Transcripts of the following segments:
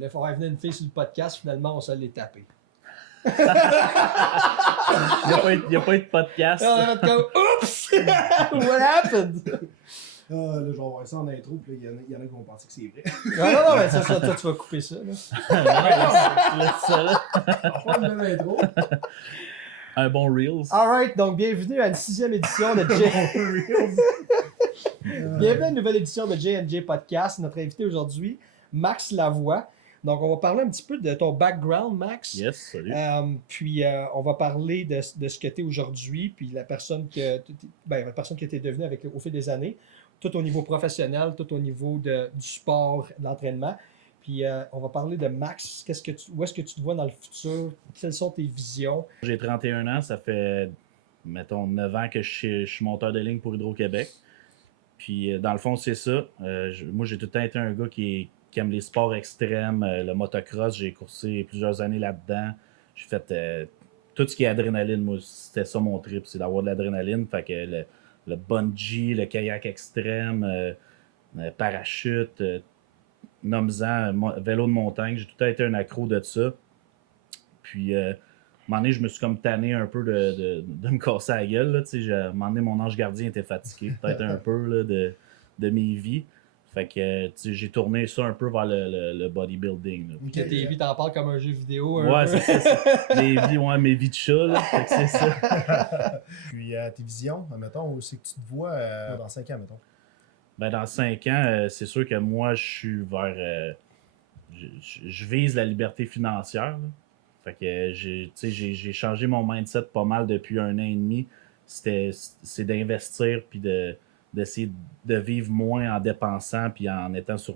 voulait faire venir une fille sur le podcast, finalement, on se l'est tapé. Il n'y a pas eu de podcast. Et on a fait comme, oups! What happened? Là, je vais voir ça en intro, puis là, il y en a qui vont penser que c'est vrai. Non, mais ça, toi, tu vas couper ça. Là. Laisse ça là. On va faire une belle intro. Un bon Reels. Alright, donc bienvenue à une 6e édition de Bienvenue à une nouvelle édition de J&J Podcast. Notre invité aujourd'hui, Max Lavoie. Donc, on va parler un petit peu de ton background, Max. Yes, salut. Puis, on va parler de ce que tu es aujourd'hui, puis la personne que tu es devenue au fil des années, tout au niveau professionnel, tout au niveau du sport, de l'entraînement. Puis, on va parler de Max. Où est-ce que tu te vois dans le futur? Quelles sont tes visions? J'ai 31 ans, ça fait, mettons, 9 ans que je suis monteur de ligne pour Hydro-Québec. Puis, dans le fond, c'est ça. Moi, j'ai tout le temps été un gars qui aime les sports extrêmes, le motocross. J'ai coursé plusieurs années là-dedans. J'ai fait tout ce qui est adrénaline. Moi, c'était ça mon trip, c'est d'avoir de l'adrénaline. Fait que le bungee, le kayak extrême, parachute, nomme-en, vélo de montagne. J'ai tout le temps été un accro de ça. Puis, à un moment donné, je me suis comme tanné un peu de me casser la gueule. Là, à un moment donné, mon ange gardien était fatigué, peut-être un peu là, de mes vies. Fait que j'ai tourné ça un peu vers le bodybuilding. Là. Que tes vies, t'en parles comme un jeu vidéo. Ouais, c'est ça. Mes vies de chat. Là. Fait que c'est ça. Puis, tes visions, mettons, où c'est que tu te vois dans 5 ans, mettons? Ben, dans 5 ans, c'est sûr que moi, je suis vers. Je vise la liberté financière. Là. Fait que j'ai changé mon mindset pas mal depuis 1 an et demi. C'est d'investir puis d'essayer de vivre moins en dépensant puis en étant sur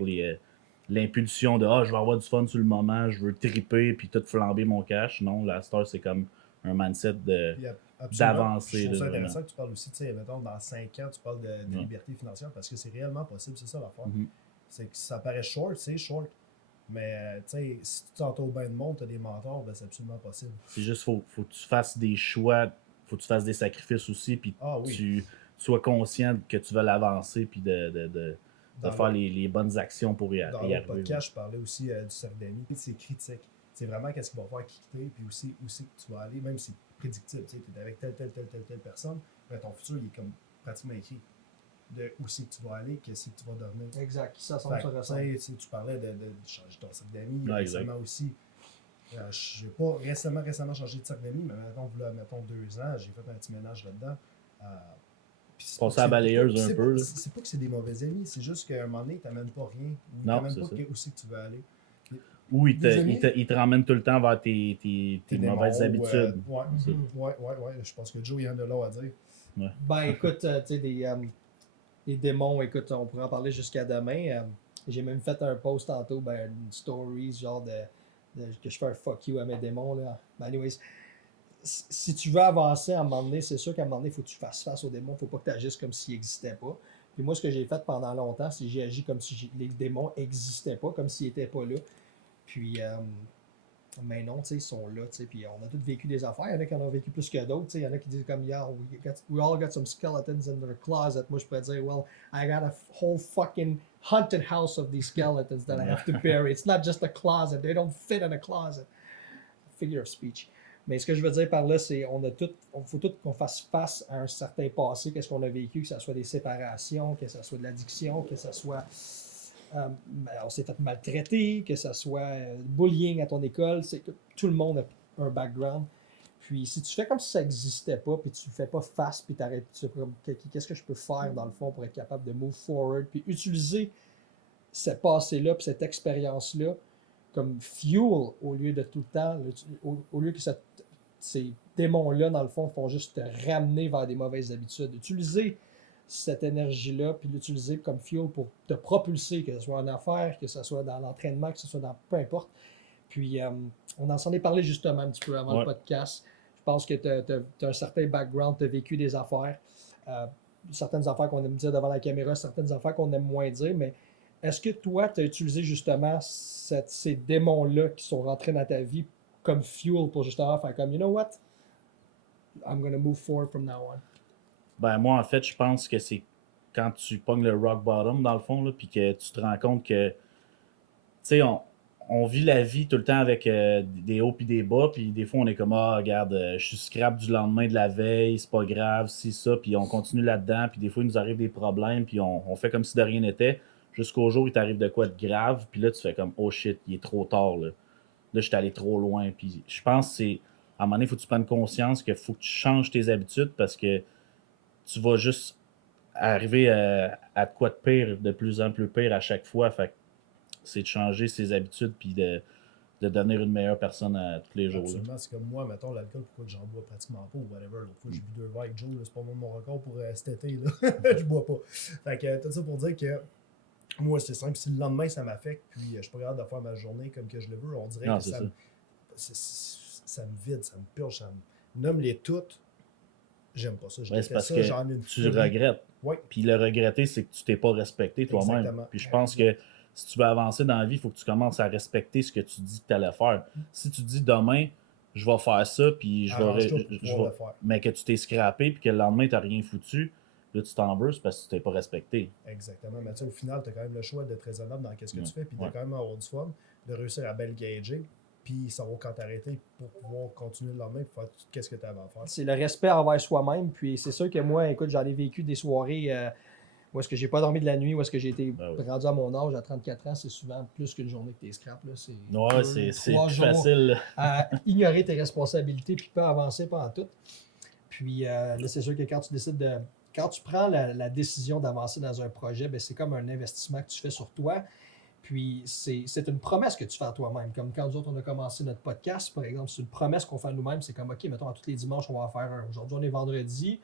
l'impulsion de je vais avoir du fun sur le moment, je veux triper puis tout flamber mon cash. Non, la star, c'est comme un mindset d'avancer. Je trouve ça intéressant que tu parles aussi, tu sais, mettons, dans 5 ans, tu parles de liberté financière parce que c'est réellement possible, c'est ça l'affaire. Mm-hmm. C'est que ça paraît short, c'est short. Mais, tu sais, si tu t'entoures bien de monde, tu as des mentors, ben c'est absolument possible. C'est juste, faut que tu fasses des choix, faut que tu fasses des sacrifices aussi, puis tu sois conscient que tu veux l'avancer, puis de faire les bonnes actions pour y arriver. Dans le podcast, je parlais aussi du cercle d'amis. C'est critique. C'est vraiment qu'est-ce qui va faire quitter, puis aussi où c'est que tu vas aller, même si c'est prédictible. Tu es avec telle personne, mais ton futur, il est comme pratiquement écrit. De où c'est que tu vas aller, qu'est-ce que tu vas devenir. Exact, ça semble se ressemble. Tu parlais de changer ton cercle d'amis, récemment aussi. Je n'ai pas récemment changé de cercle d'amis, mais mettons 2 ans, j'ai fait un petit ménage là-dedans. Passer à la balayeuse un peu. C'est pas que c'est des mauvais amis, c'est juste qu'à un moment donné, ils t'amènent pas rien. Ou ils t'amènent pas où c'est que tu veux aller. Ou ils te ramènent tout le temps vers tes mauvaises habitudes. Ouais. Je pense que Joe, il y en a là à dire. Ouais. Ben écoute, tu sais, des démons, écoute, on pourrait en parler jusqu'à demain. J'ai même fait un post tantôt, une story, genre que je fais un fuck you à mes démons. Là. Ben anyways, si tu veux avancer à un moment donné, c'est sûr qu'à un moment donné, il faut que tu fasses face aux démons. Il ne faut pas que tu agisses comme s'ils n'existaient pas. Puis moi, ce que j'ai fait pendant longtemps, c'est que j'ai agi comme si les démons n'existaient pas, comme s'ils n'étaient pas là. Puis, mais non, tu sais, ils sont là, tu sais, puis on a tous vécu des affaires. Il y en a qui en ont vécu plus que d'autres, tu sais. Il y en a qui disent comme, yeah, we all got some skeletons in their closet. Moi, je pourrais dire, well, I got a whole fucking haunted house of these skeletons that I have to bury. It's not just a closet. They don't fit in a closet. Figure of speech. Mais ce que je veux dire par là, c'est faut tout qu'on fasse face à un certain passé, qu'est-ce qu'on a vécu, que ce soit des séparations, que ce soit de l'addiction, que ce soit on s'est fait maltraiter, que ce soit bullying à ton école, c'est que tout le monde a un background. Puis si tu fais comme si ça n'existait pas, puis tu ne fais pas face, puis tu arrêtes, qu'est-ce que je peux faire dans le fond pour être capable de move forward, puis utiliser ce passé-là, puis cette expérience-là comme fuel au lieu de tout le temps, au lieu que ces démons-là, dans le fond, font juste te ramener vers des mauvaises habitudes. Utiliser cette énergie-là, puis l'utiliser comme fuel pour te propulser, que ce soit en affaires, que ce soit dans l'entraînement, que ce soit dans peu importe. Puis, on s'en est parlé justement un petit peu avant le podcast. Je pense que tu as un certain background, tu as vécu des affaires, certaines affaires qu'on aime dire devant la caméra, certaines affaires qu'on aime moins dire, mais est-ce que toi, tu as utilisé justement ces démons-là qui sont rentrés dans ta vie comme fuel pour justement faire comme, you know what? I'm gonna move forward from now on. Ben moi, en fait, je pense que c'est quand tu pognes le rock bottom, dans le fond, puis que tu te rends compte que, tu sais, on vit la vie tout le temps avec des hauts puis des bas, puis des fois on est comme ah regarde, je suis scrap du lendemain de la veille, c'est pas grave, si ça, puis on continue là-dedans, puis des fois il nous arrive des problèmes, puis on fait comme si de rien n'était, jusqu'au jour où il t'arrive de quoi de grave, puis là tu fais comme oh shit, il est trop tard là, là je suis allé trop loin, puis je pense que c'est à un moment donné il faut que tu prennes conscience qu'il faut que tu changes tes habitudes parce que tu vas juste arriver à de quoi de pire, de plus en plus pire à chaque fois, fait que c'est de changer ses habitudes puis de devenir une meilleure personne à tous les jours. Là. Absolument, c'est comme moi, mettons, l'alcool, pourquoi j'en bois pratiquement pas ou whatever. L'autre fois, j'ai bu 2 verres avec Joe, là, c'est pas mon record pour cet été, là. Je bois pas. Fait que tout ça pour dire que moi, c'est simple. Si le lendemain, ça m'affecte, puis je suis pas capable de faire ma journée comme que je le veux, on dirait Non, que c'est ça. ça me vide, ça me purge, ça me nomme-les toutes. J'aime pas ça. Je Ouais, c'est déteste parce ça, que j'en ai une tu folie. regrettes. Oui, Puis le regretter, c'est que tu t'es pas respecté toi-même. exactement. Puis je pense que si tu veux avancer dans la vie, il faut que tu commences à respecter ce que tu dis que tu allais faire. Si tu dis demain, je vais faire ça, puis Arrange-toi pour pouvoir vais le faire. mais que tu t'es scrappé, puis que le lendemain, tu n'as rien foutu, là, tu t'en veux, c'est parce que tu t'es pas respecté. Exactement. Mais tu sais, au final, tu as quand même le choix d'être raisonnable dans ce que tu fais, puis de Ouais. quand même avoir du fun, de réussir à bien gager, puis savoir quand t'arrêter pour pouvoir continuer le lendemain pour faire tout ce que tu avais à faire. C'est le respect envers soi-même. Puis c'est sûr que moi, écoute, j'en ai vécu des soirées où est-ce que j'ai pas dormi de la nuit, où est-ce que j'ai été Ben oui. rendu à mon âge, à 34 ans, c'est souvent plus qu'une journée que t'es scrap. Là. C'est Ouais, 2, c'est 3 plus jours facile. Là. à ignorer tes responsabilités puis pas avancer pendant tout. Puis là, c'est sûr que quand tu décides de. Quand tu prends la décision d'avancer dans un projet, ben, c'est comme un investissement que tu fais sur toi. Puis c'est une promesse que tu fais à toi-même. Comme quand nous autres, on a commencé notre podcast, par exemple, c'est une promesse qu'on fait à nous-mêmes. C'est comme, OK, mettons, à tous les dimanches, on va en faire un. Aujourd'hui, on est vendredi.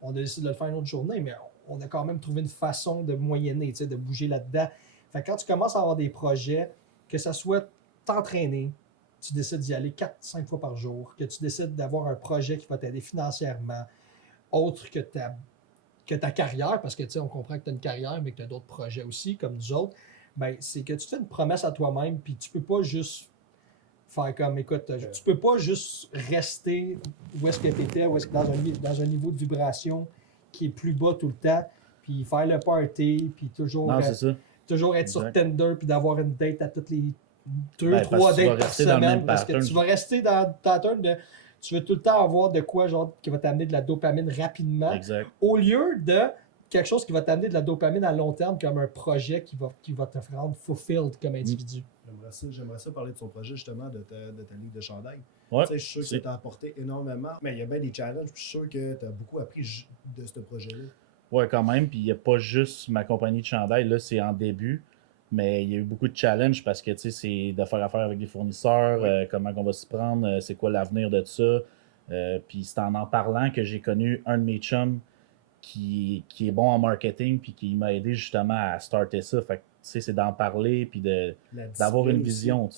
On a décidé de le faire une autre journée, mais on a quand même trouvé une façon de moyenner, de bouger là-dedans. Fait que quand tu commences à avoir des projets, que ça soit t'entraîner, tu décides d'y aller 4-5 fois par jour, que tu décides d'avoir un projet qui va t'aider financièrement, autre que ta carrière, parce que on comprend que tu as une carrière, mais que tu as d'autres projets aussi, comme nous autres, ben, c'est que tu fais une promesse à toi-même, puis tu peux pas juste faire comme, écoute, tu peux pas juste rester où est-ce que tu étais, où est-ce que dans un niveau de vibration qui est plus bas tout le temps, puis faire le party, puis Non, c'est ça. toujours être sur Exact. Tinder, puis d'avoir une date à toutes les 2, Ben, 3 parce que tu vas dates par rester dans le semaine, même parce que pattern. tu vas rester dans le pattern de. Tu veux tout le temps avoir de quoi, genre, qui va t'amener de la dopamine rapidement, Exact. au lieu de quelque chose qui va t'amener de la dopamine à long terme, comme un projet qui va te rendre fulfilled comme individu. J'aimerais ça parler de son projet, justement, de ta ligue de chandail. Ouais, Tu sais, je suis sûr que ça t'a apporté énormément, mais il y a bien des challenges, puis je suis sûr que tu as beaucoup appris de ce projet-là. ouais, quand même. Puis il n'y a pas juste ma compagnie de chandail, là, c'est en début. Mais il y a eu beaucoup de challenges parce que c'est de faire affaire avec des fournisseurs, Ouais. comment on va s'y prendre, c'est quoi l'avenir de ça. Puis c'est en parlant que j'ai connu un de mes chums qui est bon en marketing puis qui m'a aidé justement à starter ça. Fait que c'est d'en parler puis d'avoir une vision.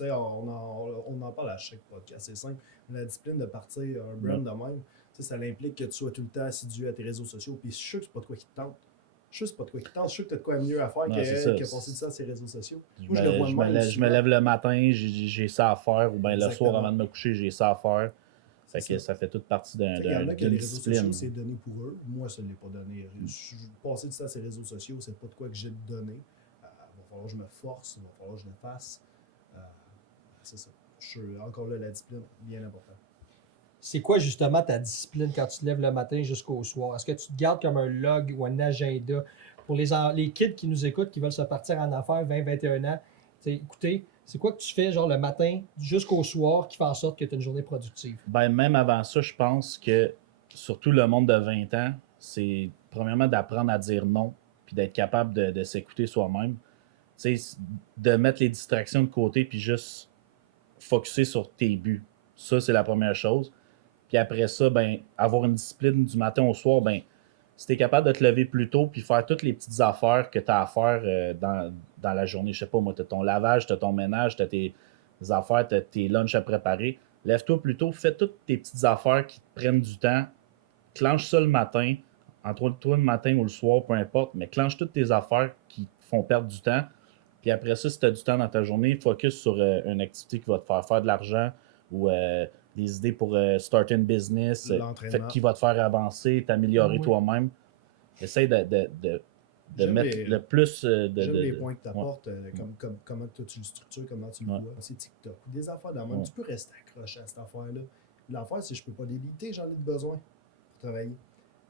On en parle à chaque podcast, c'est simple. La discipline de partir un brand de même, ça implique que tu sois tout le temps assidu à tes réseaux sociaux. Puis je suis sûr que c'est pas de quoi qui te tente. Je suis sûr que c'est pas de quoi qui te tente. Je suis sûr que tu as de quoi mieux à faire Non, que passer du temps sur les réseaux sociaux. Je Moi, je le vois de même je me souvent. lève le matin, j'ai ça à faire, ou bien le soir Exactement. avant de me coucher, j'ai ça à faire. Fait C'est que ça. ça fait toute partie Il y en a que d'une les réseaux sociaux, discipline. c'est donné pour eux. Moi, ça ne l'est pas donné. Passer du temps sur les réseaux sociaux, c'est pas de quoi que j'ai donné. Il va falloir que je me force, il va falloir que je le fasse. C'est ça. Encore là, la discipline, bien importante. C'est quoi justement ta discipline quand tu te lèves le matin jusqu'au soir? Est-ce que tu te gardes comme un log ou un agenda pour les kids qui nous écoutent, qui veulent se partir en affaires 20-21 ans? Écoutez, c'est quoi que tu fais genre le matin jusqu'au soir qui fait en sorte que tu as une journée productive? Ben, même avant ça, je pense que surtout le monde de 20 ans, c'est premièrement d'apprendre à dire non, puis d'être capable de s'écouter soi-même. Tu sais, de mettre les distractions de côté, puis juste focusser sur tes buts. Ça, c'est la première chose. Puis après ça, ben, avoir une discipline du matin au soir, ben, si tu es capable de te lever plus tôt puis faire toutes les petites affaires que tu as à faire dans la journée, je sais pas, moi, tu as ton lavage, tu as ton ménage, tu as tes affaires, tu as tes lunchs à préparer, lève-toi plus tôt, fais toutes tes petites affaires qui te prennent du temps, clenche ça le matin, entre toi le matin ou le soir, peu importe, mais clenche toutes tes affaires qui te font perdre du temps. Puis après ça, si tu as du temps dans ta journée, focus sur une activité qui va te faire de l'argent ou des idées pour start une business L'entraînement. qui va te faire avancer, t'améliorer Oui. toi-même. Essaye de de J'aime mettre les- le plus J'aime les de- points que tu ouais. apportes, comment toi tu le structures, comment tu le Ouais. vois. C'est TikTok. Des affaires dans le Ouais. Tu peux rester accroché à cette affaire-là. L'affaire, c'est que je peux pas déliter, j'en ai besoin pour travailler.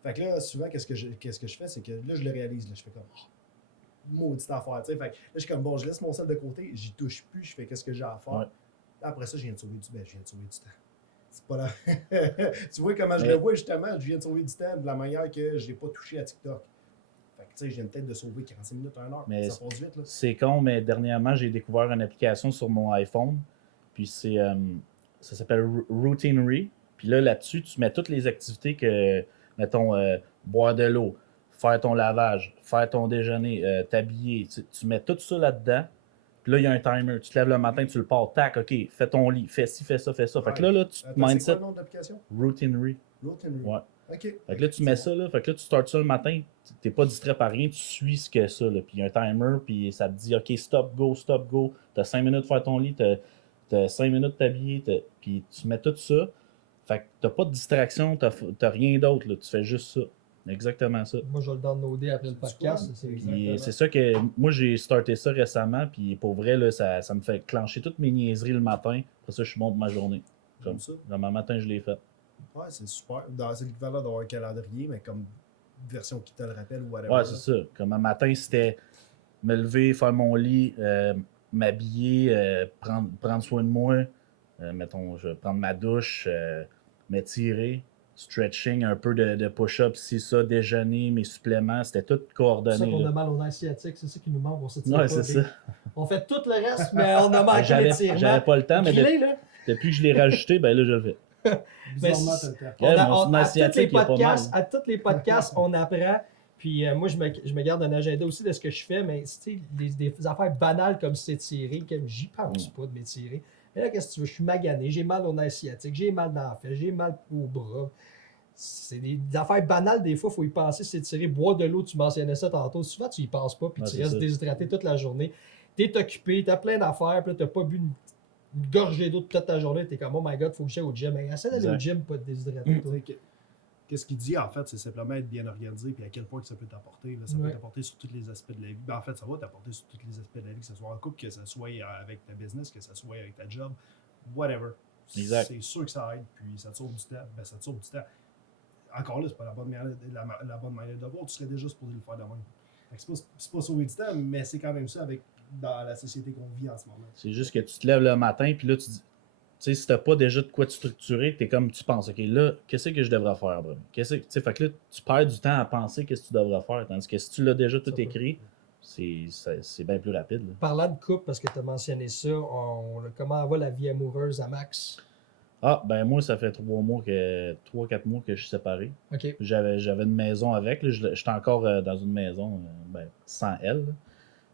Fait que là, souvent, qu'est-ce que je fais, c'est que là, je le réalise. Là, je fais comme, maudite affaire. Tu sais. Fait que là, je suis comme, bon, je laisse mon sel de côté, j'y touche plus, je fais qu'est-ce que j'ai à faire. Ouais. Après ça, je viens de sauver du temps. C'est pas là. Tu vois comment je Mais- le vois, justement, je viens de sauver du temps de la manière que je n'ai pas touché à TikTok. Fait que, tu sais, je viens peut-être de sauver 45 minutes, 1 heure. Mais Ça passe vite, là. c'est con, mais dernièrement, j'ai découvert une application sur mon iPhone. Puis ça s'appelle Routinery. Puis là-dessus, tu mets toutes les activités que, mettons, boire de l'eau, faire ton lavage, faire ton déjeuner, t'habiller. Tu mets tout ça là-dedans. Puis là, il y a un timer. Tu te lèves le matin, tu le pars. Tac, OK, fais ton lit, fais ci, fais ça, fais ça. Fait que là, tu te Attends, c'est quoi mindset le nom de l'application? Routinery. Routinery. Ouais. OK. Fait que là, tu mets ça, là. Fait que là, tu starts ça le matin. T'es pas distrait par rien. Tu suis ce que ça, là. Puis il y a un timer, puis ça te dit, OK, stop, go. T'as 5 minutes pour faire ton lit, t'as 5 minutes de t'habiller, puis tu mets tout ça. Fait que t'as pas de distraction, t'as rien d'autre, là. Tu fais juste ça. Exactement ça. Moi, je vais le downloader après le C'est quoi? podcast. C'est Puis Exactement. c'est ça que moi j'ai starté ça récemment, puis pour vrai, là, ça me fait clencher toutes mes niaiseries le matin. Après ça, je monte ma journée. Comme ça. Dans ma matin, je l'ai fait. Ouais, c'est super. C'est l'équivalent d'avoir un calendrier, mais comme version qui te le rappelle ou whatever. Ouais, là. c'est ça. Comme un matin, c'était me lever, faire mon lit, m'habiller, prendre soin de moi. Mettons, je vais prendre ma douche, m'étirer, stretching, un peu de push-up, si ça, déjeuner, mes suppléments, c'était tout pour ça coordonné. qu'on là. a mal au nerf sciatique. C'est ça qui nous manque. On s'étire Ouais, pas. c'est ça. On fait tout le reste, mais on a manqué J'avais l'étirement. pas le temps, mais Grillé, là. depuis que je l'ai rajouté, ben là, je le fais. Bizarrement, Mais t'as le temps. Ouais, On mon a- nerf à, tous les sciatique, il est pas podcasts, mal. à tous les podcasts, on apprend. Puis moi, je me garde un agenda aussi de ce que je fais, mais tu sais, des affaires banales comme s'étirer, comme j'y pense pas de m'étirer. Mais là, qu'est-ce que tu veux? Je suis magané, j'ai mal au nerf sciatique, j'ai mal dans la fesse, j'ai mal au bras. C'est des affaires banales, des fois, il faut y penser, s'étirer, boire de l'eau, tu mentionnais ça tantôt. Souvent, tu y penses pas, puis Ouais, tu c'est restes ça. déshydraté toute la journée. T'es occupé, t'as plein d'affaires, puis là, t'as pas bu une gorgée d'eau toute ta journée, t'es comme, oh my god, faut que j'aille au gym. Mais essaie d'aller au Exact. gym, pas te déshydrater, toi. Tu sais, qu'est-ce qu'il dit, en fait, c'est simplement être bien organisé, puis à quel point que ça peut t'apporter. Là. Ça peut Ouais. t'apporter sur tous les aspects de la vie. Ben, en fait, ça va t'apporter sur tous les aspects de la vie, que ce soit en couple, que ce soit avec ta business, que ce soit avec ta job, whatever. Exact. C'est sûr que ça aide, puis ça te sauve du temps. Ben, ça te sauve du temps. Encore là, c'est pas la bonne manière, la bonne manière de voir. Tu serais déjà supposé le faire de même. Fait que c'est pas sauver du temps, mais c'est quand même ça avec dans la société qu'on vit en ce moment. C'est juste que tu te lèves le matin, puis là, tu dis, tu sais, si t'as pas déjà de quoi te structurer, t'es comme, tu penses, OK, là, qu'est-ce que je devrais faire, bro? Tu sais, fait que là, tu perds du temps à penser qu'est-ce que tu devrais faire. Tandis que si tu l'as déjà tout Ça peut. écrit, c'est bien plus rapide. Là. Parlant de couple, parce que tu as mentionné ça, comment va la vie amoureuse à Max? Ah, ben moi, ça fait 3-4 mois que je suis séparé. OK. J'avais une maison avec. J'étais encore dans une maison sans elle. Là.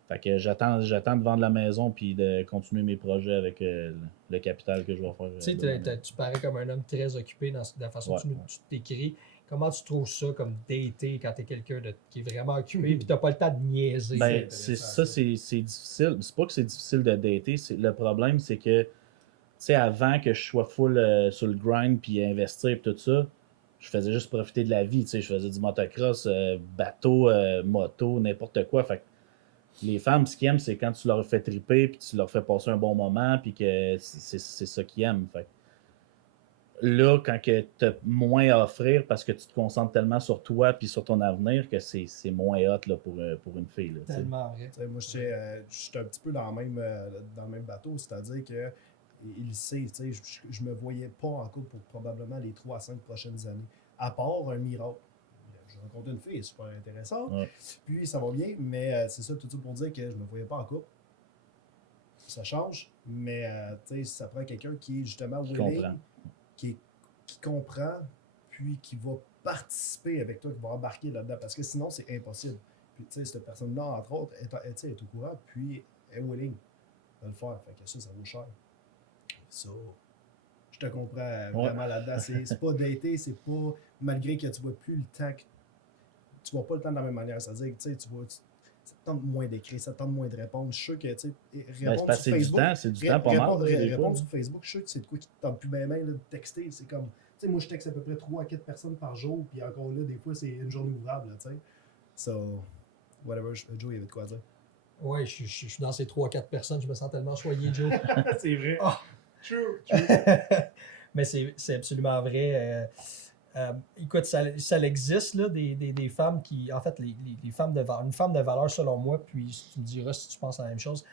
Fait que j'attends de vendre la maison puis de continuer mes projets avec le capital que je vais faire. Tu sais, demain. tu parais comme un homme très occupé dans la façon Ouais. dont tu t'écris. Comment tu trouves ça comme dater quand tu es quelqu'un qui est vraiment occupé et tu n'as pas le temps de niaiser? Ben, c'est c'est intéressant, c'est difficile. C'est pas que c'est difficile de dater. Le problème, c'est que, tu sais, avant que je sois full sur le grind puis investir et tout ça, je faisais juste profiter de la vie. Tu sais, je faisais du motocross, bateau, moto, n'importe quoi. Fait que les femmes, ce qu'ils aiment, c'est quand tu leur fais triper puis tu leur fais passer un bon moment puis que c'est ça qu'ils aiment. Fait que là, quand tu as moins à offrir parce que tu te concentres tellement sur toi puis sur ton avenir que c'est moins hot là, pour une fille. Là, tu sais. Tellement vrai. Tu sais, moi, je suis un petit peu dans le même bateau, c'est-à-dire que il sait, tu sais, je me voyais pas en couple pour probablement les 3 à 5 prochaines années, à part un miracle. J'ai rencontré une fille, elle est super intéressante, Ouais. puis ça va bien, mais c'est ça, tout ça pour dire que je me voyais pas en couple. Ça change, mais tu sais, ça prend quelqu'un qui est justement Qui willing, comprend. qui comprend, puis qui va participer avec toi, qui va embarquer là-dedans, parce que sinon, c'est impossible. Puis, tu sais, cette personne-là, entre autres, est au courant, puis est willing de le faire. Fait que ça vaut cher. Ça, je te comprends vraiment là-dedans. C'est pas dater, c'est pas, malgré que tu vois plus le temps, tu vois pas le temps de la même manière. C'est-à-dire que, tu sais, ça te tente moins d'écrire, ça te tente moins de répondre. Je suis sûr que, tu sais, Ben, répondre sur Facebook, c'est du temps pas mal. Des fois. répondre sur Facebook, je suis sûr que c'est de quoi qui te tente plus bien de texter. C'est comme, tu sais, moi, je texte à peu près 3 à 4 personnes par jour, puis encore là, des fois, c'est une journée ouvrable, tu sais. So, whatever, Joe, il avait de quoi dire. Ouais, je suis dans ces 3-4 personnes, je me sens tellement choyé, Joe. C'est vrai. Ah! True. Mais c'est absolument vrai. Écoute, ça existe, là, des femmes qui. En fait, les femmes une femme de valeur, selon moi, puis tu me diras si tu penses la même chose,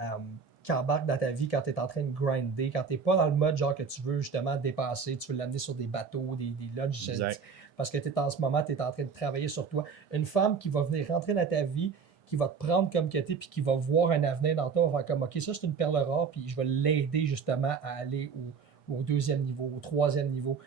euh, qui embarque dans ta vie quand tu es en train de grinder, quand tu n'es pas dans le mode genre que tu veux justement dépasser, tu veux l'amener sur des bateaux, des lodges, Exact. parce que en ce moment, tu es en train de travailler sur toi. Une femme qui va venir rentrer dans ta vie, qui va te prendre comme que t'es, puis qui va voir un avenir dans toi, va faire comme, OK, ça c'est une perle rare, puis je vais l'aider justement à aller au deuxième niveau, au troisième niveau.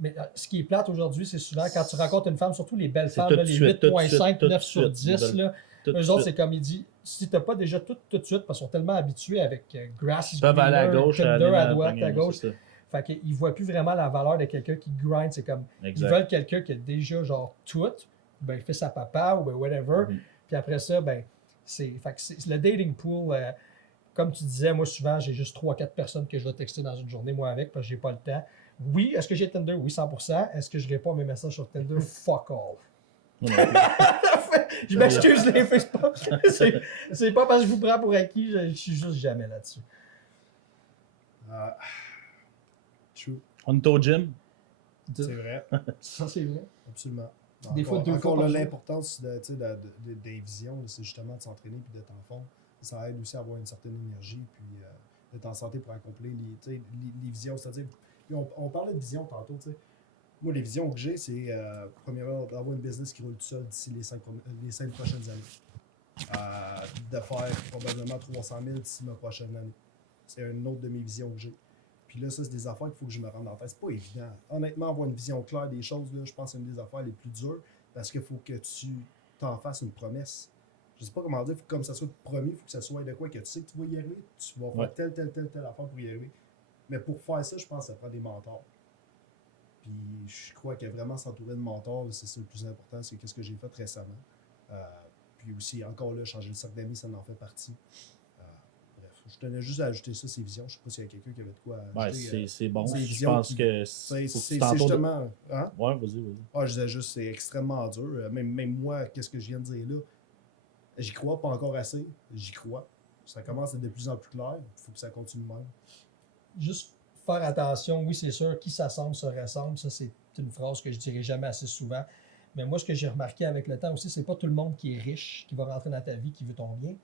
Mais ce qui est plate aujourd'hui, c'est souvent quand tu rencontres une femme, surtout les belles C'est femmes, tout là, de les suite, tout de suite, 8.5, tout de 9 sur suite. Ils 10, veulent là, tout de eux autres, suite. c'est comme il dit, si t'as pas déjà tout de suite, parce qu'ils sont tellement habitués avec Grass is Ils peuvent aller à greener, gauche, Tinder aller à dans droite, à le gauche. c'est ça. Fait qu'ils voient plus vraiment la valeur de quelqu'un qui grind. C'est comme, ils Exact. veulent quelqu'un qui a déjà genre tout, ben il fait sa papa ou ben whatever. Mhm. Puis après ça, ben c'est le dating pool. Comme tu disais, moi souvent j'ai juste 3-4 personnes que je vais texter dans une journée, moi avec, parce que j'ai pas le temps. Oui, est-ce que j'ai Tinder? Oui, 100%. Est-ce que je réponds à mes messages sur Tinder? Fuck all. Non, Je m'excuse les Facebook. C'est pas parce que je vous prends pour acquis, je suis juste jamais là-dessus. True. On est au gym. C'est vrai. Ça, c'est vrai. Absolument. Des fois, 2 fois encore par là, jour. l'importance des visions, c'est justement de s'entraîner et d'être en forme. Ça aide aussi à avoir une certaine énergie puis d'être en santé pour accomplir les visions. C'est-à-dire, puis on parlait de vision tantôt. T'sais. Moi, les visions que j'ai, c'est premièrement d'avoir une business qui roule tout seul d'ici les 5 prochaines années. De faire probablement 300 000 d'ici ma prochaine année. C'est une autre de mes visions que j'ai. Puis là, ça, c'est des affaires qu'il faut que je me rende en tête. C'est pas évident. Honnêtement, avoir une vision claire des choses, là, je pense que c'est une des affaires les plus dures parce qu'il faut que tu t'en fasses une promesse. Je sais pas comment dire, faut que comme ça soit promis, il faut que ça soit de quoi que tu sais que tu vas y arriver, tu vas faire telle affaire pour y arriver. Mais pour faire ça, je pense que ça prend des mentors. Puis je crois que vraiment s'entourer de mentors, c'est ça le plus important, c'est ce que j'ai fait récemment. Puis aussi, encore là, changer le cercle d'amis, ça en fait partie. Je tenais juste à ajouter ça, ces visions. Je ne sais pas s'il y a quelqu'un qui avait de quoi ajouter. Ouais, c'est bon. ces Je visions pense qui- que C'est faut que tu c'est t'entoures de- justement. Hein? Ouais, vas-y. Ah, je disais juste, c'est extrêmement dur. Même moi, qu'est-ce que je viens de dire là, j'y crois pas encore assez. J'y crois. Ça commence à être de plus en plus clair. Il faut que ça continue de même. Juste faire attention, oui, c'est sûr, qui s'assemble se ressemble. Ça, c'est une phrase que je dirais jamais assez souvent. Mais moi, ce que j'ai remarqué avec le temps aussi, c'est pas tout le monde qui est riche qui va rentrer dans ta vie, qui veut ton bien.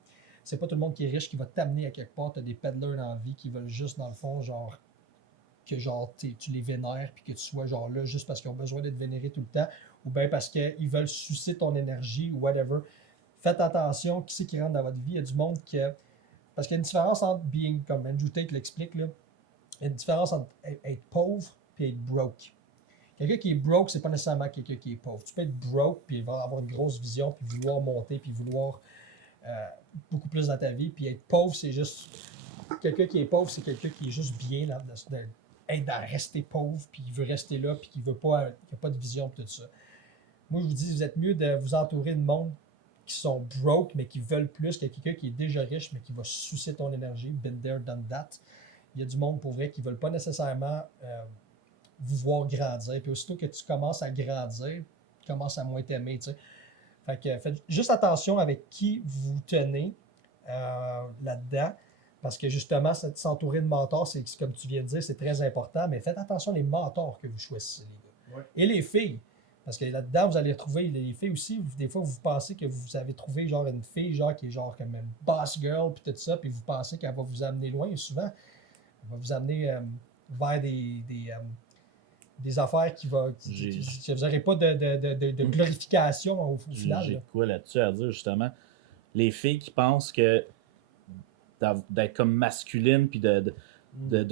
C'est pas tout le monde qui est riche qui va t'amener à quelque part. Tu as des peddlers dans la vie qui veulent juste, dans le fond, genre, que genre tu les vénères puis que tu sois genre là juste parce qu'ils ont besoin d'être vénérés tout le temps ou bien parce qu'ils veulent sucer ton énergie ou whatever. Faites attention, qui c'est qui rentre dans votre vie. Il y a du monde qui. Parce qu'il y a une différence entre being, comme Andrew Tate l'explique, là, il y a une différence entre être pauvre et être broke. Quelqu'un qui est broke, c'est pas nécessairement quelqu'un qui est pauvre. Tu peux être broke puis avoir une grosse vision puis vouloir monter puis vouloir beaucoup plus dans ta vie. Puis être pauvre, c'est juste. Quelqu'un qui est pauvre, c'est quelqu'un qui est juste bien là, d'être à rester pauvre, puis il veut rester là, puis qui veut pas, qui n'a pas de vision, puis tout ça. Moi, je vous dis, vous êtes mieux de vous entourer de monde qui sont broke, mais qui veulent plus que quelqu'un qui est déjà riche, mais qui va sucer ton énergie. Been there, done that. Il y a du monde pour vrai qui ne veulent pas nécessairement vous voir grandir. Puis aussitôt que tu commences à grandir, tu commences à moins t'aimer, tu sais. Fait que faites juste attention avec qui vous tenez là-dedans. Parce que justement, s'entourer de mentors, c'est comme tu viens de dire, c'est très important. Mais faites attention aux mentors que vous choisissez, les gars. Ouais. Et les filles. Parce que là-dedans, vous allez retrouver les filles aussi. Des fois, vous pensez que vous avez trouvé genre une fille genre qui est genre comme une boss girl puis tout ça, puis vous pensez qu'elle va vous amener loin. Et souvent, elle va vous amener vers des affaires qui va. Vous n'aurez pas de glorification au final. J'ai Là. de quoi là-dessus à dire, justement. Les filles qui pensent que d'être comme masculine, puis de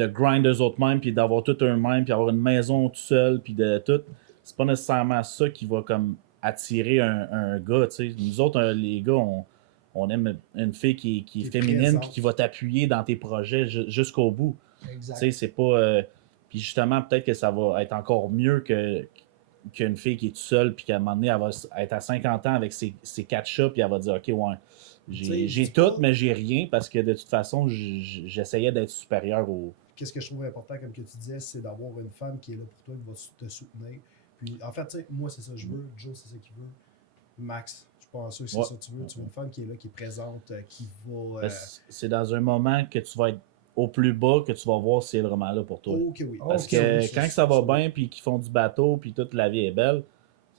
grind eux autres mêmes, puis d'avoir tout eux-mêmes, puis avoir une maison tout seul, puis de tout, c'est pas nécessairement ça qui va comme attirer un gars, tu sais. Nous autres, les gars, on aime une fille qui est féminine, puis qui va t'appuyer dans tes projets jusqu'au bout. Exact. Tu sais, c'est pas... puis justement, peut-être que ça va être encore mieux qu'une fille qui est toute seule, puis qu'à un moment donné, elle va être à 50 ans avec ses 4 chats, puis elle va dire, OK, ouais, j'ai tout, mais j'ai rien, parce que de toute façon, j'essayais d'être supérieur au... Qu'est-ce que je trouve important, comme que tu disais, c'est d'avoir une femme qui est là pour toi, qui va te soutenir. Puis, en fait, tu sais, moi, c'est ça que je veux. Joe, c'est ça qu'il veut. Max, je Pas sûr que c'est Ouais. ça que tu veux. Tu veux une femme qui est là, qui est présente, qui va. C'est dans un moment que tu vas être au plus bas que tu vas voir si elle est vraiment là pour toi. Ok, oui. Parce Ok, que oui, quand ça va bien puis qu'ils font du bateau puis toute la vie est belle,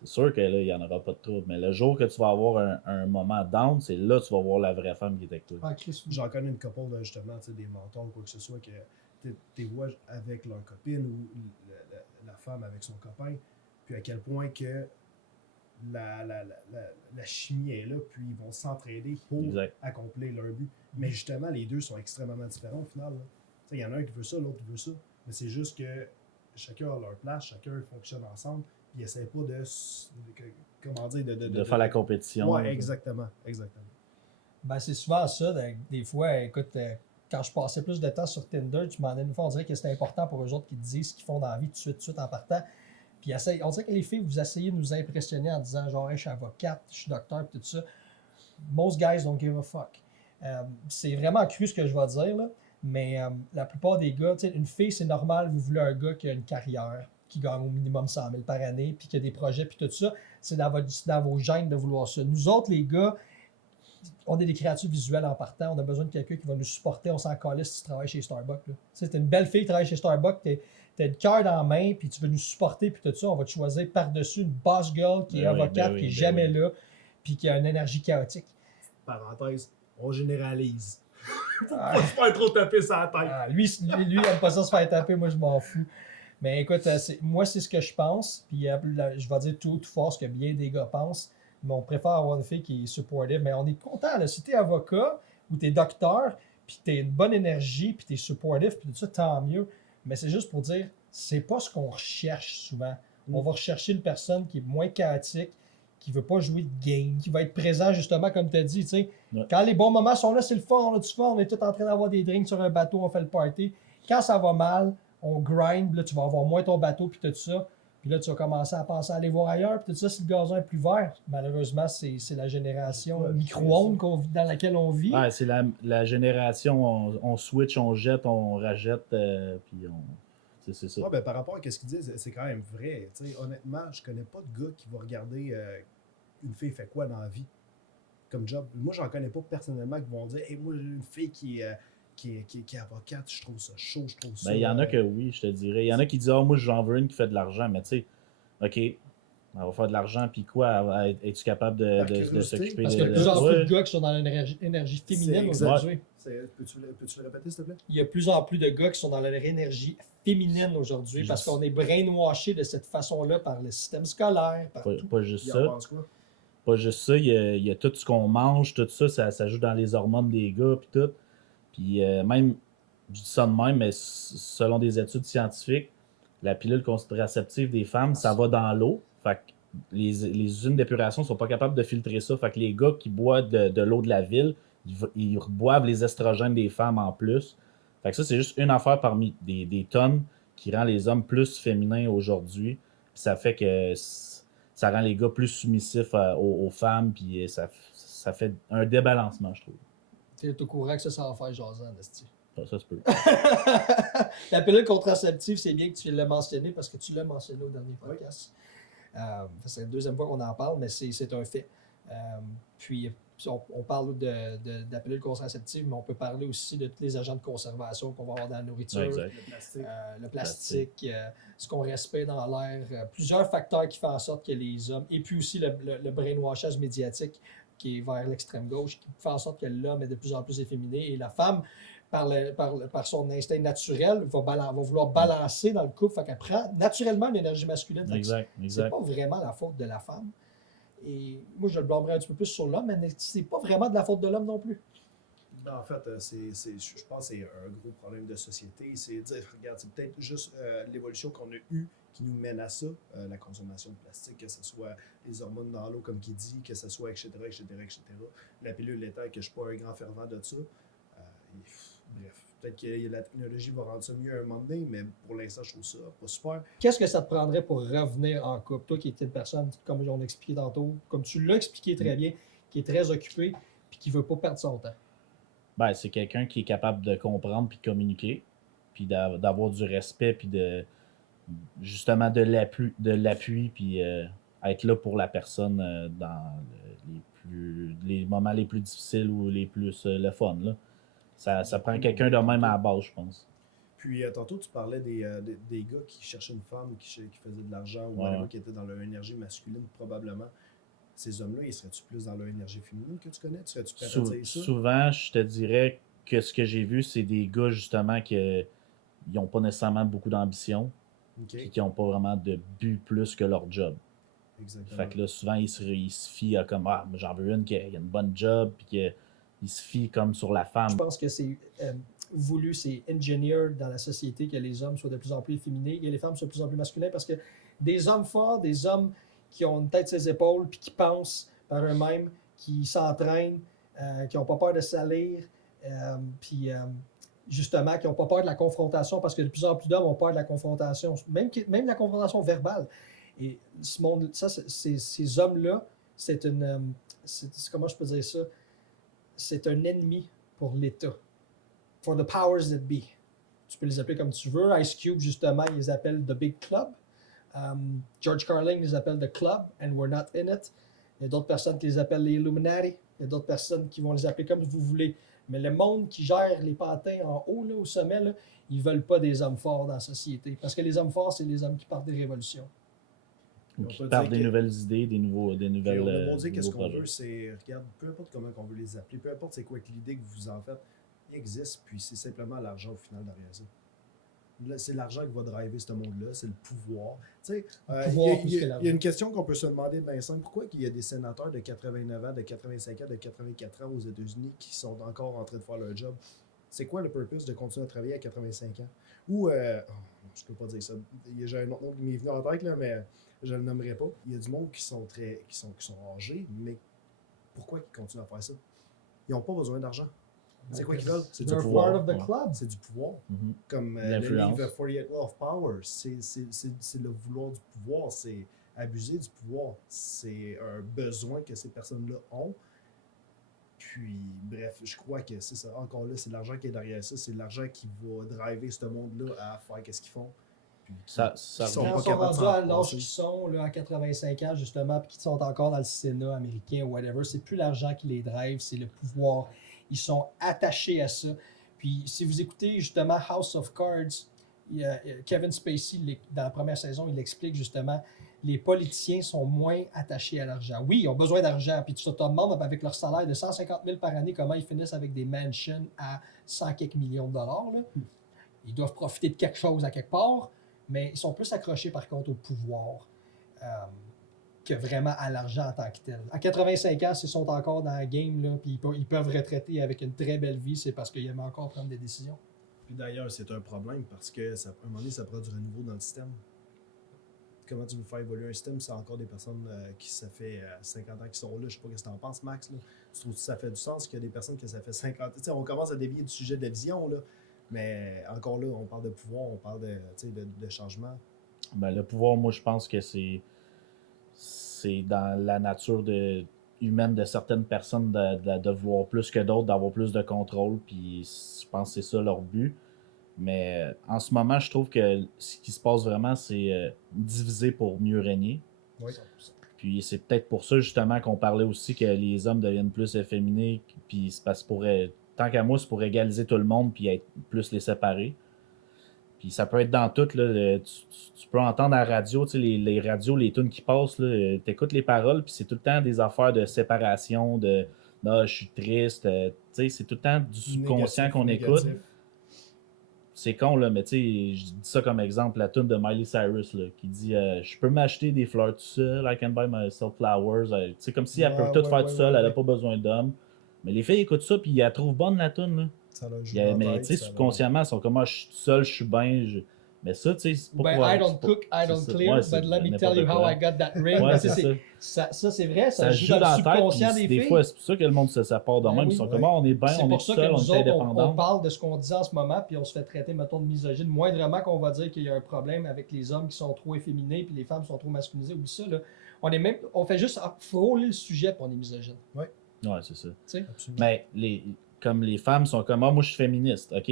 c'est sûr que là, il n'y en aura pas de trouble. Mais le jour que tu vas avoir un moment down, c'est là que tu vas voir la vraie femme qui est avec toi. Ah, Chris, oui. J'en connais une couple, justement, tu sais, des mentors ou quoi que ce soit, que tu vois avec leur copine ou la femme avec son copain, puis à quel point que la chimie est là, puis ils vont s'entraider pour Exact. accomplir leur but. Mais justement, les deux sont extrêmement différents au final. Il y en a un qui veut ça, l'autre qui veut ça. Mais c'est juste que chacun a leur place, chacun fonctionne ensemble, puis ils n'essaient pas comment dire, De faire la compétition. Ouais, là. exactement. Exactement. Ben, c'est souvent ça. Des fois, écoute, quand je passais plus de temps sur Tinder, tu m'en as une fois, on dirait que c'était important pour eux autres qui te disent ce qu'ils font dans la vie tout de suite en partant. Puis on dirait que les filles, vous essayez de nous impressionner en disant genre, hey, je suis avocate, je suis docteur, puis tout ça. Most guys don't give a fuck. C'est vraiment cru ce que je vais dire, là. Mais la plupart des gars, tu sais, une fille, c'est normal, vous voulez un gars qui a une carrière, qui gagne au minimum 100 000 par année, puis qui a des projets, puis tout ça. C'est dans vos gènes de vouloir ça. Nous autres, les gars, on est des créatures visuelles en partant. On a besoin de quelqu'un qui va nous supporter. On s'en calisse si tu travailles chez Starbucks. Tu sais, t'es une belle fille qui travaille chez Starbucks, t'as le cœur dans la main, puis tu veux nous supporter, puis tout ça. On va te choisir par-dessus une boss girl qui est Ben oui, avocate, ben qui est oui, jamais ben là, puis qui a une énergie chaotique. Parenthèse, on généralise. Ah, Faut pas se faire trop taper sur la tête. lui, il aime pas ça se faire taper. Moi, je m'en fous. Mais écoute, moi, c'est ce que je pense. Puis je vais dire tout fort ce que bien des gars pensent. Mais on préfère avoir une fille qui est supportive. Mais on est content. Là. Si t'es avocat ou t'es docteur, puis t'es une bonne énergie, puis t'es supportive, puis tout ça, tant mieux. Mais c'est juste pour dire, c'est pas ce qu'on recherche souvent. On va rechercher une personne qui est moins chaotique, qui veut pas jouer de game, qui va être présent justement, comme tu as dit. Tu sais. Ouais. Quand les bons moments sont là, c'est le fun, on a du fun, on est tous en train d'avoir des drinks sur un bateau, on fait le party. Quand ça va mal, on grind, là, tu vas avoir moins ton bateau, puis tout ça. Puis là, tu vas commencer à penser à aller voir ailleurs, puis tout ça, si le gazon est plus vert. Malheureusement, c'est la génération Ouais, micro-ondes dans laquelle on vit. Ouais, c'est la génération, on switch, on jette, on rajette, puis c'est ça. Ouais, ben, par rapport à ce qu'ils disent, c'est quand même vrai. T'sais, honnêtement, je connais pas de gars qui va regarder une fille fait quoi dans la vie comme job. Moi, j'en connais pas personnellement qui vont dire hey, moi, j'ai une fille qui est avocate, je trouve ça chaud, je trouve ça. Ben, il y en a que oui, je te dirais. Il y en a qui disent, ah, moi, j'en veux une qui fait de l'argent, mais tu sais, OK, elle va faire de l'argent, puis quoi, es-tu capable Par de curiosité, s'occuper Parce qu'il y a de de plus en plus de ouais. gars qui sont dans l'énergie féminine C'est aujourd'hui. Peux-tu le répéter, s'il te plaît? Il y a de plus en plus de gars qui sont dans leur énergie féminine aujourd'hui Juste- parce qu'on est brainwashé de cette façon-là par le système scolaire, par tout. Pas juste Il ça. en pense quoi? Pas juste ça, il y a tout ce qu'on mange, tout ça, ça joue dans les hormones des gars, puis tout. Puis même, je dis ça de même, mais selon des études scientifiques, la pilule contraceptive des femmes, ça va dans l'eau. Fait que les usines d'épuration sont pas capables de filtrer ça. Fait que les gars qui boivent de l'eau de la ville, ils boivent les estrogènes des femmes en plus. Fait que ça, c'est juste une affaire parmi des tonnes qui rend les hommes plus féminins aujourd'hui. Puis ça fait que ça rend les gars plus submissifs aux femmes, puis ça fait un débalancement, je trouve. Tu es au courant que ça va faire jaser, Esti. Ça se peut. La pilule contraceptive, c'est bien que tu l'aies mentionné parce que tu l'as mentionné au dernier podcast. C'est la deuxième fois qu'on en parle, mais c'est un fait. Puis on parle de la pilule contraceptive, mais on peut parler aussi de tous les agents de conservation qu'on va avoir dans la nourriture, Exact. Le plastique. le plastique, ce qu'on respire dans l'air, plusieurs facteurs qui font en sorte que les hommes, et puis aussi le brainwashage médiatique qui est vers l'extrême gauche, qui fait en sorte que l'homme est de plus en plus efféminé et la femme, par son instinct naturel, va vouloir balancer dans le couple, fait qu'elle prend naturellement l'énergie masculine. Exact, C'est exact. pas vraiment la faute de la femme. Et moi, je le blâmerais un petit peu plus sur l'homme, mais c'est pas vraiment de la faute de l'homme non plus. Ben, en fait, je pense que c'est un gros problème de société. C'est dire, regarde, c'est peut-être juste l'évolution qu'on a eue qui nous mène à ça, la consommation de plastique, que ce soit les hormones dans l'eau, comme qu'il dit, que ce soit, etc., etc., etc. La pilule étant que je ne suis pas un grand fervent de ça. Bref, peut-être que la technologie va rendre ça mieux à un moment donné, mais pour l'instant, je trouve ça pas super. Qu'est-ce que ça te prendrait pour revenir en couple? Toi qui étais une personne, comme on a expliqué tantôt, comme tu l'as expliqué très bien, qui est très occupé puis qui veut pas perdre son temps. Ben, c'est quelqu'un qui est capable de comprendre puis de communiquer, puis d'avoir du respect, puis de l'appui, puis être là pour la personne dans les les moments les plus difficiles ou les plus le fun. Là. Ça prend quelqu'un de même à la base, je pense. Puis tantôt, tu parlais des gars qui cherchaient une femme, qui faisaient de l'argent ou Ouais. whatever, qui étaient dans leur énergie masculine, probablement. Ces hommes-là, ils seraient-tu plus dans leur énergie féminine que tu connais? Tu serais-tu prêt à dire ça? Souvent, je te dirais que ce que j'ai vu, c'est des gars justement qui n'ont pas nécessairement beaucoup d'ambition OK. et qui n'ont pas vraiment de but plus que leur job. Exactement. Fait que là, souvent, ils se fient à comme ah, j'en veux une qui a une bonne job, puis qu'ils se fient comme sur la Je femme. pense que c'est voulu, c'est engineered dans la société que les hommes soient de plus en plus efféminés et les femmes soient de plus en plus masculines parce que des hommes forts, des hommes qui ont une tête sur les épaules puis qui pensent par eux-mêmes, qui s'entraînent, qui n'ont pas peur de salir, puis justement, qui n'ont pas peur de la confrontation parce que de plus en plus d'hommes ont peur de la confrontation, même la confrontation verbale. Et ce monde, ça, ces hommes-là, comment je peux dire ça? C'est un ennemi pour l'État. For the powers that be. Tu peux les appeler comme tu veux. Ice Cube, justement, ils les appellent The Big Club. George Carlin les appelle The Club, and we're not in it. Il y a d'autres personnes qui les appellent les Illuminati. Il y a d'autres personnes qui vont les appeler comme vous voulez. Mais le monde qui gère les pantins en haut, là, au sommet, là, ils ne veulent pas des hommes forts dans la société. Parce que les hommes forts, c'est les hommes qui partent des révolutions. Ou On qui peut parlent dire des que- nouvelles idées, des nouvelles. Puis on a beau dire qu'est-ce nouveaux qu'on projets. veut, c'est, regarde, peu importe comment on veut les appeler, peu importe c'est quoi que l'idée que vous en faites, il existe, puis c'est simplement l'argent au final derrière ça. Là, c'est l'argent qui va driver ce monde-là, c'est le pouvoir. Tu sais, pouvoir plus que il y a l'argent. une question qu'on peut se demander de bien simple. Pourquoi il y a des sénateurs de 89 ans, de 85 ans, de 84 ans aux États-Unis qui sont encore en train de faire leur job? C'est quoi le purpose de continuer à travailler à 85 ans? Ou, je peux pas dire ça. J'ai un autre nom qui m'est venu en tête, là, mais je ne le nommerai pas. Il y a du monde qui sont âgés, mais pourquoi ils continuent à faire ça? Ils n'ont pas besoin d'argent. C'est quoi qu'ils veulent? C'est du They're pouvoir. part of the Ouais. club. C'est du pouvoir. Mhm. Comme le L'influence. livre 48 Law of Power, c'est le vouloir du pouvoir, c'est abuser du pouvoir. C'est un besoin que ces personnes-là ont. Puis, bref, je crois que c'est ça. Encore là, c'est l'argent qui est derrière ça. C'est l'argent qui va driver ce monde-là à faire qu'est-ce qu'ils font. Puis, Ça qui Quand sont ils pas sont capables de rendus s'en à l'âge passer. qu'ils sont, là, à 85 ans, justement, puis qu'ils sont encore dans le Sénat américain ou whatever, c'est plus l'argent qui les drive, c'est le pouvoir. Ils sont attachés à ça. Puis si vous écoutez justement House of Cards, Kevin Spacey, dans la première saison, il explique justement les politiciens sont moins attachés à l'argent. Oui, ils ont besoin d'argent. Puis tu te demandes avec leur salaire de 150 000 par année comment ils finissent avec des mansions à 100 quelques millions de dollars. Là. Ils doivent profiter de quelque chose à quelque part, mais ils sont plus accrochés par contre au pouvoir que vraiment à l'argent en tant que tel. À 85 ans, s'ils sont encore dans la game, là, puis ils peuvent retraiter avec une très belle vie, c'est parce qu'ils aiment encore prendre des décisions. Puis d'ailleurs, c'est un problème parce que à un moment donné, ça prend du renouveau dans le système. Comment tu veux faire évoluer un système, c'est encore des personnes qui ça fait 50 ans qui sont là. Je sais pas ce que tu en penses, Max. Là. Tu trouves que ça fait du sens qu'il y a des personnes que ça fait 50 ans? Tu sais, on commence à dévier du sujet de la vision, là. Mais encore là, on parle de pouvoir, on parle de changement. Ben, le pouvoir, moi, je pense que c'est dans la nature humaine de certaines personnes de vouloir plus que d'autres, d'avoir plus de contrôle, puis je pense que c'est ça leur but. Mais en ce moment, je trouve que ce qui se passe vraiment, c'est diviser pour mieux régner. Oui. Puis c'est peut-être pour ça, justement, qu'on parlait aussi que les hommes deviennent plus efféminés, puis c'est parce que tant qu'à moi, c'est pour égaliser tout le monde, puis être plus les séparer. Puis ça peut être dans tout. Là, tu peux entendre à la radio, tu sais, les radios, les tunes qui passent, tu écoutes les paroles, puis c'est tout le temps des affaires de séparation, de je suis triste. Tu sais, c'est tout le temps du subconscient qu'on écoute. C'est con, là, mais tu sais, je dis ça comme exemple, la tune de Miley Cyrus, là, qui dit je peux m'acheter des fleurs tout seul, I can buy myself flowers. Tu sais, comme si elle peut tout faire tout seul, elle n'a pas besoin d'homme. Mais les filles écoutent ça, puis elles trouvent bonne la tune, là. Ça leur joue Mais dans tu sais, subconsciemment, ils sont comme je suis tout seul, je suis bien. Mais ça, tu sais, c'est pas Ben, pour- I c'est don't pas- cook, I don't c'est ça. clear, Ouais, but c'est let me n'importe tell you how quoi. I got that ring. Ouais, Tu sais, c'est ça. ça, c'est vrai, ça Ça joue joue dans le dans la tête, subconscient puis des des filles. fois, c'est pour ça que le monde se sépare de Ben même. oui. Ils sont comme on est bien, C'est on est pour tout ça que seul, on nous est autres, indépendants. on parle de ce qu'on dit en ce moment, puis on se fait traiter, mettons, de misogyne. Moindrement qu'on va dire qu'il y a un problème avec les hommes qui sont trop efféminés, puis les femmes sont trop masculinisées, ou ça, là. On fait juste frôler le sujet, puis on est misogyne. Ouais, c'est ça. Tu sais? Absolument. Mais comme les femmes sont comme moi je suis féministe. OK.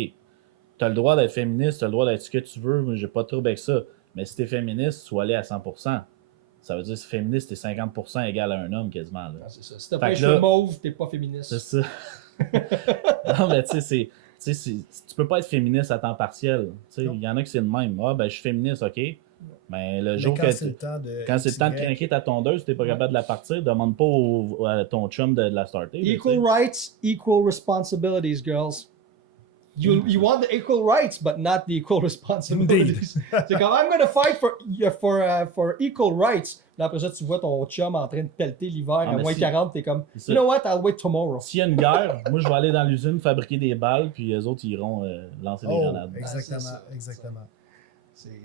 T'as le droit d'être féministe, t'as le droit d'être ce que tu veux, moi j'ai pas de trouble avec ça. Mais si t'es féministe, sois allé à 100%. Ça veut dire que féministe, t'es 50% égal à un homme quasiment. Là. Ah, c'est ça. Si t'as Fait pas les que cheveux là- mauves, t'es pas féministe. C'est ça. Non, mais tu sais, tu peux pas être féministe à temps partiel. Tu sais, Non. il y en a qui c'est le même. Ah, ben, je suis féministe, OK. Mais le Mais jour quand que c'est le temps de quand c'est le temps de XY, craquer ta tondeuse, t'es pas Ouais. capable de la partir, demande pas à ton chum de la starter. là, Equal tu sais. rights, equal responsibilities, girls. You want the equal rights, but not the equal responsibilities. C'est comme I'm gonna fight for equal rights. Là après ça, tu vois ton chum en train de pelleter l'hiver à mais moins si- 40, t'es comme c'est ça. you know what, I'll wait tomorrow. S'il y a une guerre, moi je vais aller dans l'usine fabriquer des balles, puis les autres ils iront lancer des Oh, grenades. exactement, Ah, c'est ça. exactement.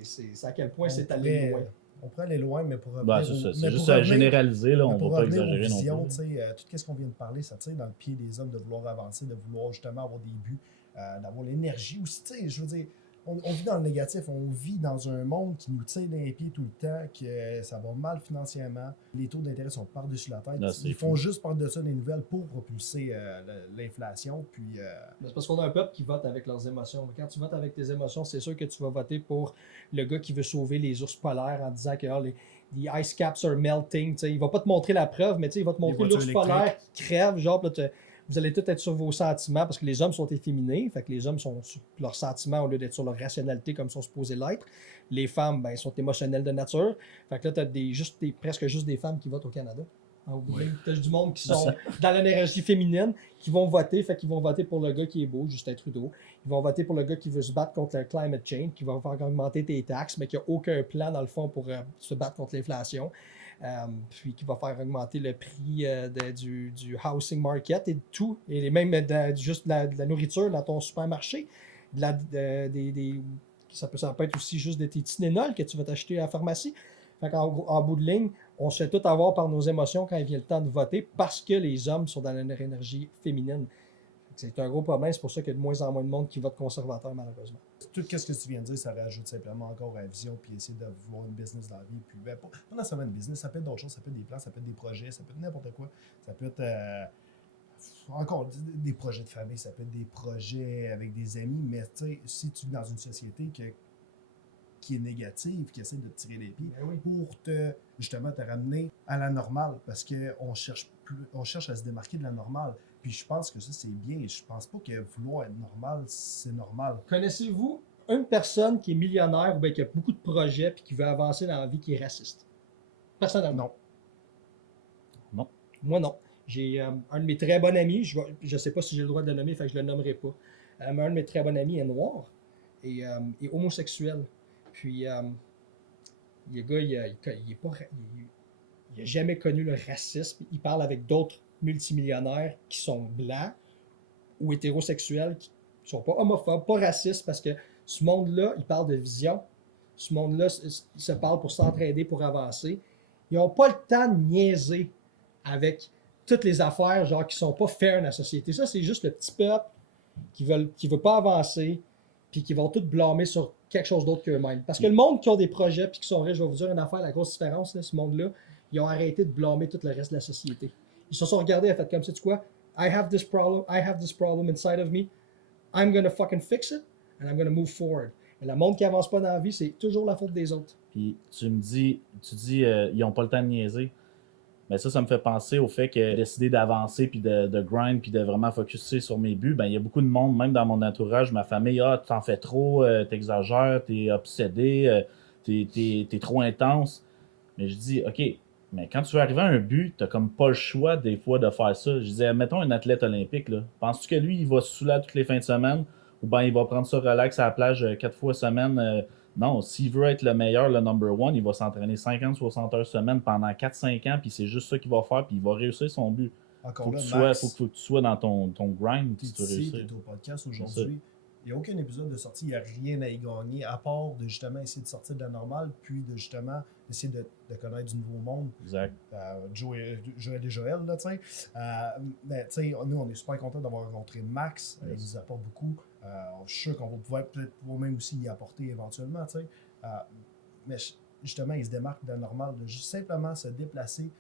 C'est à quel point On c'est allé pourrait- loin. On pourrait aller loin, mais pour revenir Ben, c'est au- ça. mais C'est pour juste à revenir- généraliser, là, mais on pour va pas revenir aux exagérer visions, non tu plus. sais, tout ce qu'on vient de parler, ça tire dans le pied des hommes de vouloir avancer, de vouloir justement avoir des buts, d'avoir l'énergie aussi. Tu sais, je veux dire, on vit dans le négatif, on vit dans un monde qui nous tire dans les pieds tout le temps, que ça va mal financièrement, les taux d'intérêt sont par-dessus la tête. Là, c'est Ils font fou. juste par-dessus des nouvelles pour propulser l'inflation. Puis, Mais c'est parce qu'on a un peuple qui vote avec leurs émotions. Quand tu votes avec tes émotions, c'est sûr que tu vas voter pour le gars qui veut sauver les ours polaires en disant que les ice caps are melting. T'sais, il va pas te montrer la preuve, mais il va te montrer voitures l'ours électriques. polaire qui crève. Genre, là, vous allez tous être sur vos sentiments parce que les hommes sont efféminés. Fait que les hommes sont sur leurs sentiments au lieu d'être sur leur rationalité comme sont supposés l'être. Les femmes, ben, sont émotionnelles de nature. Fait que là, tu as presque juste des femmes qui votent au Canada. Tu as du monde qui sont dans l'énergie féminine, qui vont voter, fait qu'ils vont voter pour le gars qui est beau, Justin Trudeau. Ils vont voter pour le gars qui veut se battre contre le climate change, qui va faire augmenter tes taxes, mais qui n'a aucun plan, dans le fond, pour se battre contre l'inflation. Puis qui va faire augmenter le prix du housing market et de tout, et même juste de la nourriture dans ton supermarché. Ça peut être aussi juste des Tylenol que tu vas t'acheter à la pharmacie. Fait en bout de ligne, on se fait tout avoir par nos émotions quand il vient le temps de voter parce que les hommes sont dans leur énergie féminine. C'est un gros problème, c'est pour ça qu'il y a de moins en moins de monde qui vote conservateur, malheureusement. tout ce que tu viens de dire, ça rajoute simplement encore à la vision, puis essayer de voir une business dans la vie. Puis, ben, pas nécessairement une business, ça peut être d'autres choses, ça peut être des plans, ça peut être des projets, ça peut être n'importe quoi. Ça peut être encore des projets de famille, ça peut être des projets avec des amis, mais tu sais, si tu vis dans une société qui est négative, qui essaie de te tirer les pieds, Ben oui. pour justement te ramener à la normale, parce qu'on cherche à se démarquer de la normale. Puis je pense que ça, c'est bien. Je pense pas que vouloir être normal, c'est normal. Connaissez-vous une personne qui est millionnaire ou bien qui a beaucoup de projets et qui veut avancer dans la vie qui est raciste? Personnellement. Non. Moi, non. J'ai un de mes très bons amis, je ne sais pas si j'ai le droit de le nommer, fait que je ne le nommerai pas. Mais un de mes très bons amis est noir et homosexuel. Puis, le gars, il a jamais connu le racisme. Il parle avec d'autres multimillionnaires qui sont blancs ou hétérosexuels, qui ne sont pas homophobes, pas racistes, parce que ce monde-là, il parle de vision. Ce monde-là, il se parle pour s'entraider, pour avancer. Ils n'ont pas le temps de niaiser avec toutes les affaires genre qui sont pas fair dans la société. Ça, c'est juste le petit peuple qui veut pas avancer puis qui vont tout blâmer sur quelque chose d'autre qu'eux-mêmes. Parce que le monde qui ont des projets puis qui sont riches, je vais vous dire une affaire, la grosse différence, là, ce monde-là, ils ont arrêté de blâmer tout le reste de la société. Ils se sont regardés et fait comme, sais-tu quoi? I have this problem inside of me. I'm gonna fucking fix it and I'm gonna move forward. Et le monde qui avance pas dans la vie, c'est toujours la faute des autres. Puis tu dis, ils n'ont pas le temps de niaiser. Mais ça me fait penser au fait que décider d'avancer, puis de grind, puis de vraiment focuser sur mes buts, ben il y a beaucoup de monde, même dans mon entourage, ma famille, tu t'en fais trop, t'exagères, t'es obsédé, t'es trop intense. Mais je dis, OK, mais quand tu veux arriver à un but, t'as comme pas le choix des fois de faire ça. Je disais, mettons un athlète olympique, là. Penses-tu que lui, il va se saouler toutes les fins de semaine, ou bien il va prendre ça relax à la plage 4 fois semaine? Non, s'il veut être le meilleur, le number one, il va s'entraîner 50-60 heures semaine pendant 4-5 ans, puis c'est juste ça qu'il va faire, puis il va réussir son but. Encore Faut que, là, faut que tu sois dans ton grind t'es si tu veux ici, réussir. t'es au podcast C'est aujourd'hui. Il n'y a aucun épisode de sortie, il n'y a rien à y gagner, à part de justement essayer de sortir de la normale, puis de justement essayer de connaître du nouveau monde. Exact. Joël et Joël, là, tu sais. Mais, tu sais, nous, on est super contents d'avoir rencontré Max. Il nous apporte beaucoup. Je suis sûr qu'on va peut-être même aussi y apporter éventuellement, tu sais. Mais justement, il se démarque de la normale, de juste simplement se déplacer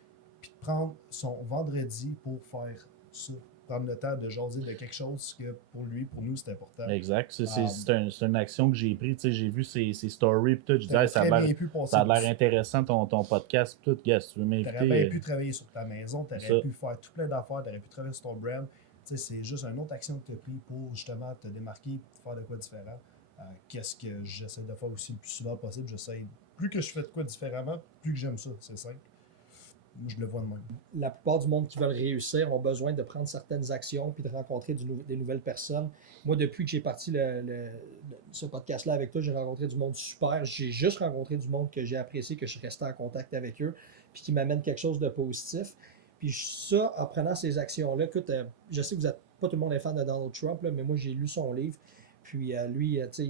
puis de prendre son vendredi pour faire ça. prendre le temps de jaser de quelque chose que pour lui, pour nous, c'est important. Exact. C'est une action que j'ai prise. Tu sais, j'ai vu ses stories. Puis tout. Je disais, T'aurais ça a très l'air bien pu passer ça a l'air dessus. intéressant ton podcast. Tout, gars, si tu veux T'aurais m'inviter. bien pu travailler sur ta maison, ça. t'aurais pu faire tout plein d'affaires, t'aurais pu travailler sur ton brand. Tu sais, c'est juste une autre action que tu as pris pour justement te démarquer, faire de quoi différent. Qu'est-ce que j'essaie de faire aussi le plus souvent possible? Plus que je fais de quoi différemment, plus que j'aime ça. C'est simple. Moi, je le vois de même. La plupart du monde qui veulent réussir ont besoin de prendre certaines actions puis de rencontrer des nouvelles personnes. Moi, depuis que j'ai parti ce podcast-là avec toi, j'ai rencontré du monde super. J'ai juste rencontré du monde que j'ai apprécié, que je suis resté en contact avec eux, puis qui m'amène quelque chose de positif. Puis ça, en prenant ces actions-là, écoute, je sais que pas tout le monde est fan de Donald Trump, là, mais moi, j'ai lu son livre. Puis lui, tu sais,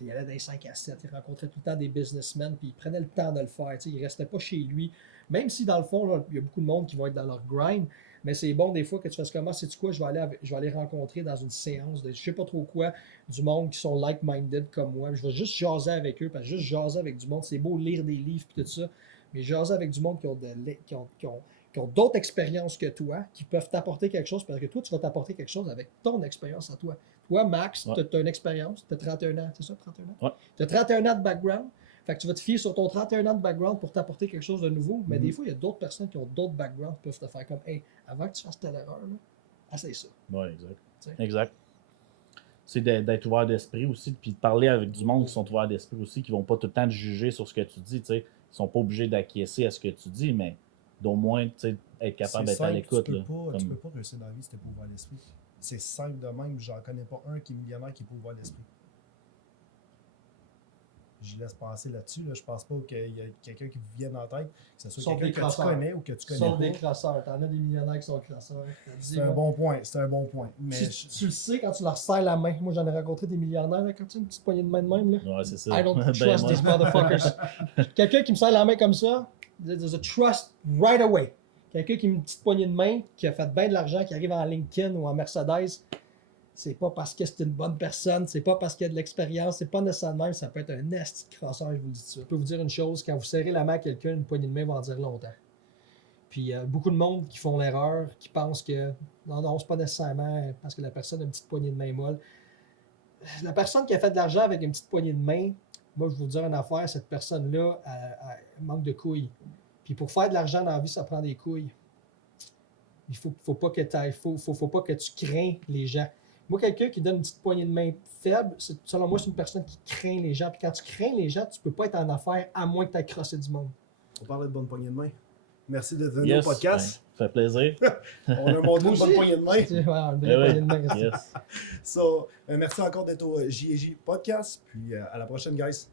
il allait dans les 5 à 7, il rencontrait tout le temps des businessmen, puis il prenait le temps de le faire. Tu sais, il restait pas chez lui. Même si dans le fond, là, il y a beaucoup de monde qui vont être dans leur grind, mais c'est bon des fois que tu fasses comment, sais-tu quoi, je vais aller rencontrer dans une séance de je sais pas trop quoi, du monde qui sont like-minded comme moi. Je vais juste jaser avec eux, parce que juste jaser avec du monde, c'est beau lire des livres et tout ça, mais jaser avec du monde qui ont d'autres expériences que toi, qui peuvent t'apporter quelque chose, parce que toi, tu vas t'apporter quelque chose avec ton expérience à toi. Toi, Max, Ouais. tu as une expérience, tu as 31 ans, c'est ça, 31 ans? Ouais. Tu as 31 ans de background, fait que tu vas te fier sur ton 31 ans de background pour t'apporter quelque chose de nouveau, mais des fois, il y a d'autres personnes qui ont d'autres backgrounds qui peuvent te faire comme, hey, avant que tu fasses telle erreur, là, essaye ça. Ouais, exact. T'sais. Exact. C'est d'être ouvert d'esprit aussi, puis de parler avec du monde qui sont ouverts d'esprit aussi, qui vont pas tout le temps te juger sur ce que tu dis, tu sais. Ils sont pas obligés d'acquiescer à ce que tu dis, mais d'au moins, tu sais, être capable d'être à l'écoute. Tu là. tu peux pas réussir dans la vie si t'es pas ouvert d'esprit. C'est simple de même, j'en connais pas un qui est millionnaire qui est pas ouvert d'esprit. Je laisse passer là-dessus. Là. Je pense pas qu'il y ait quelqu'un qui vous vienne en tête, que ce soit Sauf quelqu'un des que tu crosseurs. connais ou que tu connais Sauf des pas. crosseurs. T'en as des millionnaires qui sont crosseurs. C'est un bon point. C'est un bon point. Mais Tu le sais quand tu leur serres la main. Moi, j'en ai rencontré des millionnaires, là, quand tu as une petite poignée de main de même. Là. Ouais, c'est ça. I don't Ben, trust moi. these motherfuckers. Quelqu'un qui me serre la main comme ça, there's a trust right away. Quelqu'un qui a une petite poignée de main, qui a fait bien de l'argent, qui arrive en LinkedIn ou en Mercedes, c'est pas parce que c'est une bonne personne, c'est pas parce qu'il y a de l'expérience, c'est pas nécessairement même, ça peut être un nasty de crosseur, je vous le dis ça. Je peux vous dire une chose, quand vous serrez la main à quelqu'un, une poignée de main va en dire longtemps. Puis il y a beaucoup de monde qui font l'erreur, qui pensent que non, c'est pas nécessairement parce que la personne a une petite poignée de main molle. La personne qui a fait de l'argent avec une petite poignée de main, moi je vais vous dire une affaire, cette personne-là elle manque de couilles. Puis pour faire de l'argent dans la vie, ça prend des couilles. Il faut pas que tu crains les gens. Moi, quelqu'un qui donne une petite poignée de main faible, selon moi, c'est une personne qui craint les gens. Puis quand tu crains les gens, tu peux pas être en affaires à moins que tu aies crossé du monde. on parlait de bonne poignée de main. Merci de venir Yes, au podcast. ben, ça fait plaisir. On a montré une bonne poignée de main. Ouais, une vraie Eh oui. poignée de main. Yes. So, merci encore d'être au JJ Podcast. Puis à la prochaine, guys.